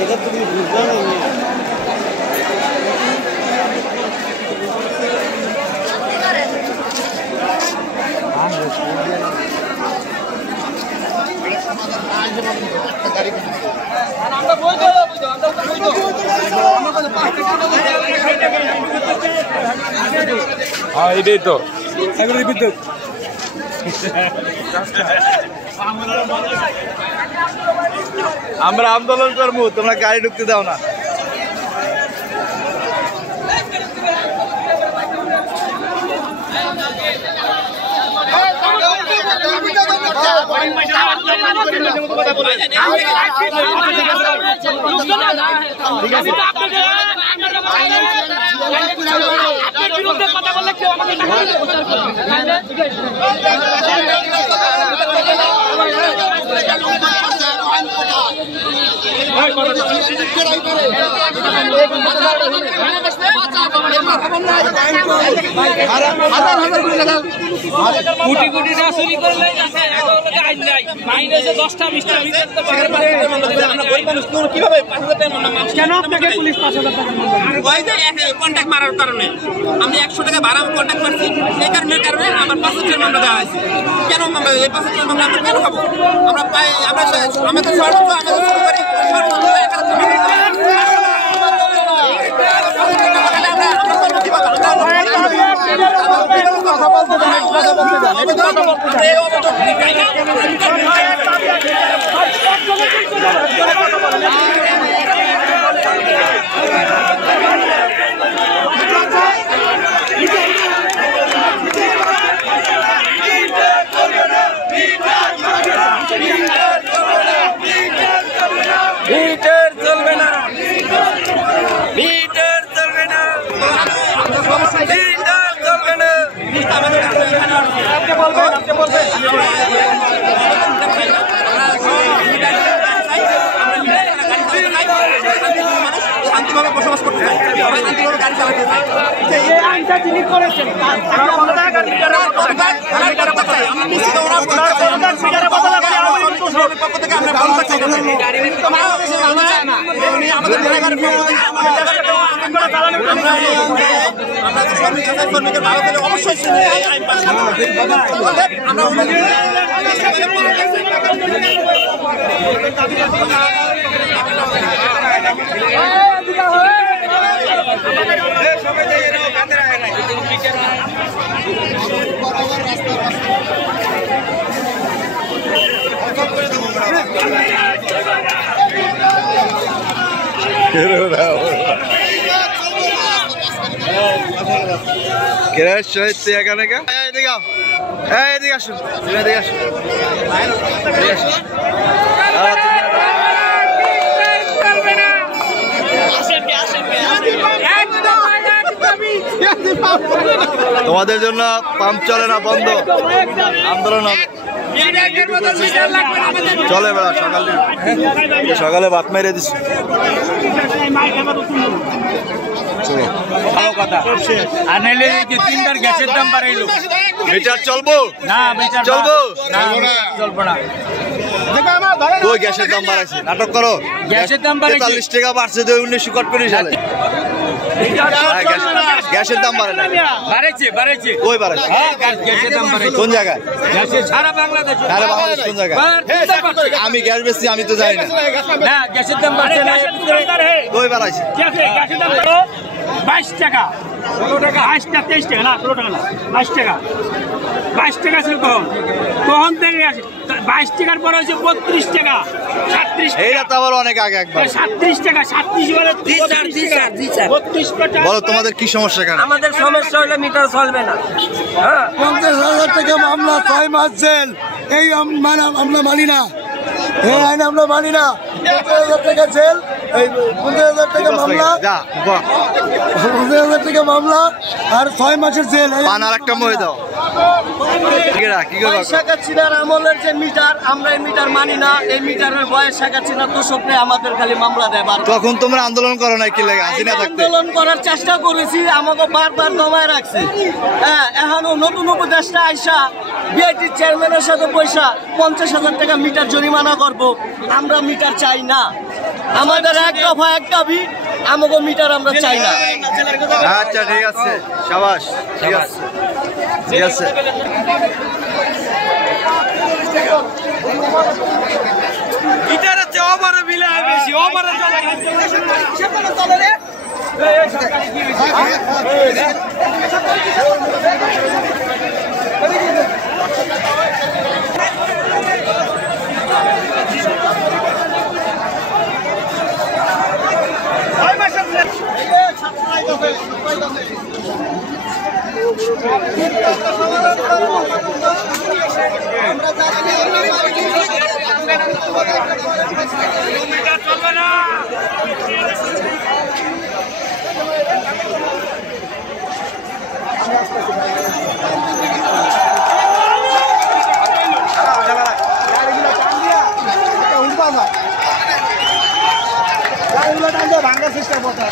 এটা তুমি বুঝবে না। হ্যাঁ এটাই তো বিদ্যুৎ আমরা আন্দোলন করবো, তোমরা গাড়ি ঢুকতে দাও না। কোটি কোটি টাকা চুরি করলে আইন নাই, আইন হয়েছে 10টা 20টা ভিতরে তো কিভাবে 5,000 টাকা কেন আপনাকে পুলিশ 5,000 টাকা ওই যে কন্ট্যাক্ট মারার কারণে আমি 100 টাকা ভাড়া কন্ট্যাক্ট মারছি, সেই কারণে আমার 5,000 টাকা মামলা দেওয়া হয়েছে। কেন মামলা এই 5,000 টাকা মামলা আমরা কেন খাবো? আমরা পাই আমরা আমাদের সরকার আমাদের সরকারি শান্তিভাবে বসবাস করতে চাই, শান্তিভাবে গাড়ি চালাতে চাই। পক্ষ থেকে আমরা শ্রমিকের ভালো করে অবশ্যই এখানে এদিকে আসুন, এদিকে আসুন। তোমাদের জন্য পাম্প চলে না, বন্ধ, আন্দোলন হবে, চলে বেড়া। সকালে ভাত মেরে দিচ্ছি। গ্যাসের দাম বাড়াইলো, মিটার চলবো না চলবো চলবো না। ওই গ্যাসের দাম বাড়াইছে, নাটক করো। গ্যাসের দাম 43 টাকা বাড়ছে 1900 কট করে সালে। গ্যাসের দাম বাড়াইছে ওই বাড়াইছে। গ্যাসের দাম বাড়াইছে কোন জায়গায়? সারা বাংলাদেশ কোন জায়গায়? আমি গ্যাস বেশি, আমি তো জানি না। গ্যাসের দাম বাড়ছে না, ওই বাড়াইছে। গ্যাসের দাম 22 টাকা, 22 টাকা 23 টাকা না, 16 টাকা না, 22 টাকা। 22 টাকা ছিল তখন থেকে আছে। 22 টাকার পরে হয়েছে 32 টাকা, 37 টাকা। এইটা তো আবার অনেক আগে একবার 37 টাকা, 37 বলে 32 টাকা। বলো তোমাদের কি সমস্যা? এখানে আমাদের সমস্যা হলে মিটার চলবে না। 50,000 টাকা মামলা, 6 মাস জেল। এই আমরা মানি না, এই আইন আমরা মানি না। 50,000 টাকা জেল, এই 50,000 টাকা মামলা, 50,000 টাকা মামলা আর 6 মাসের জেল। পান আর একটা মই দাও। আমলের যে মিটার, আমরা এই মিটার মানি না। এই মিটারের বয়স শেখাচ্ছি না, দোষকরে আমাদের খালি মামলা দেয়। তখন তোমরা আন্দোলন করো না কি লাগে? হাসিনা থাকতে আন্দোলন করার চেষ্টা করেছি, আমাকে বারবার দমায় রাখছে। হ্যাঁ, এখনো নতুন উপদেষ্টা আইসা বিআইটির চেয়ারম্যানের সাথে পয়সা 50,000 টাকা মিটার জরিমানা করবো। আমরা মিটার চাই না। আমাদের এক দফা এক দাবি, আমাকে মিটার আমরা চাই না। আচ্ছা ঠিক আছে, সাবাস, ঠিক আছে, ঠিক আছে। মিটারের চেয়ে ওভারে বিল বেশি, ওভারে চলে ভাঙ্গার চেষ্টা করতে